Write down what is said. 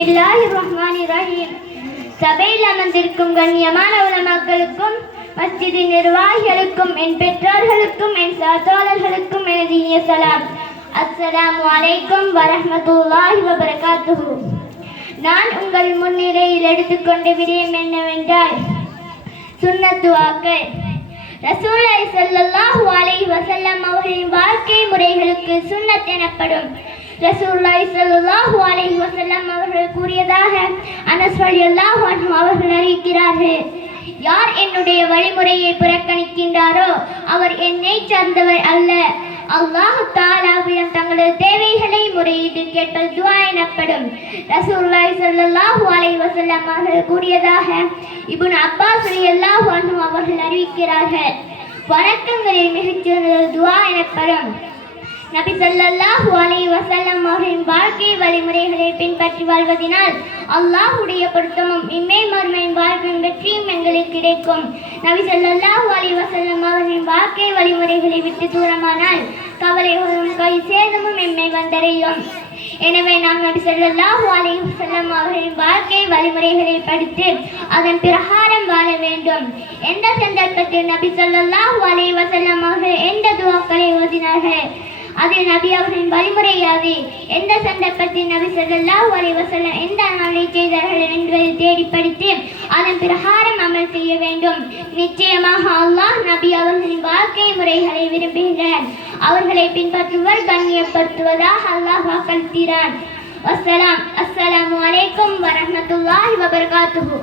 இல்லாஹி ரஹ்மானி ரஹீம் சபையில் அமர்ந்திருக்கும் கண்ணியமான உலமாக்களுக்கும் மஸ்ஜிதி நிர்வாகிகளுக்கும் என் பெற்றோர்களுக்கும் என் சகோதரர்களுக்கும் எனது இனிய சலாம். அஸ்ஸலாமு அலைக்கும் வரஹமத்துல்லாஹி வபரகாத்துஹு. நான் உங்கள் முன்னிலையில் எடுத்துக்கொண்ட விடயம் என்னவென்றால் சுன்னத்துவாக்கள் ரசூலை ஸல்லல்லாஹு அலை வசல்லம் அவர்களின் வாழ்க்கை முறைகளுக்கு சுன்னத் எனப்படும். ரசூல்லாய் ஸல்லல்லாஹு அலைஹி வசல்லம் அவர்கள் கூறியதாக அனஸ் ரலியல்லாஹு அன்ஹு அவர்கள் அறிவிக்கிறார்கள். யார் என்னுடைய வழிமுறையை புறக்கணிக்கின்றாரோ அவர் என்னை சார்ந்தவர் அல்ல. அல்லாஹு தாலாவிடம் தங்களது தேவைகளை முறையிட்டு கேட்பது துவா எனப்படும். ரசூல்லாய் ஸல்லல்லாஹு அலை வசல்லம் அவர்கள் கூறியதாக இபுன் அப்பாஸ் ரலியல்லாஹு அன்ஹு அவர்கள் அறிவிக்கிறார்கள். வணக்கங்களில் மிகச்சிறந்த துவா எனப்படும். நபி சல்லாஹூ அலி வசல்லம் அவர்களின் வாழ்க்கை வழிமுறைகளை பின்பற்றி வாழ்வதினால் அல்லாஹ்வுடைய பொருத்தமும் இம்மை மருமையின் வாழ்வின் வெற்றியும் எங்களுக்கு கிடைக்கும். நபி சல்லாஹூ அலி வசல்லம் அவர்களின் வாழ்க்கை வழிமுறைகளை விட்டு தூரமானால் கவலைகளும் கை சேதமும் எம்மை வந்தடையும். எனவே நாம் நபி சல்லாஹூ அலி வசல்லம் அவர்களின் வாழ்க்கை வழிமுறைகளை படித்து அதன் பிரகாரம் வாழ வேண்டும். எந்த சந்தர்ப்பத்தில் நபி ஸல்லல்லாஹு அலி வஸல்லம் அவர்கள் எந்த துவாக்களை ஓதினார்கள்? அது நபி அவர்களின் வழிமுறையாது எந்த சந்தர்ப்பத்தில் நபி ஸல்லல்லாஹு அலைஹி வஸல்லம் எந்த அமலை செய்தார்கள் என்பதை தேடி படித்து அதன் பிரகாரம் அமல் செய்ய வேண்டும். நிச்சயமாக அல்லாஹ் நபி அவர்களின் வாழ்க்கை முறைகளை விரும்புகிறார். அவர்களை பின்பற்றுவர் கண்ணியப்படுத்துவதாக அல்லாஹ் வாக்களிக்கிறான் வஸ்ஸலாம் அஸ்ஸலாமு அலைக்கும் வரமத்துல்லாஹி வபரகாத்துஹு.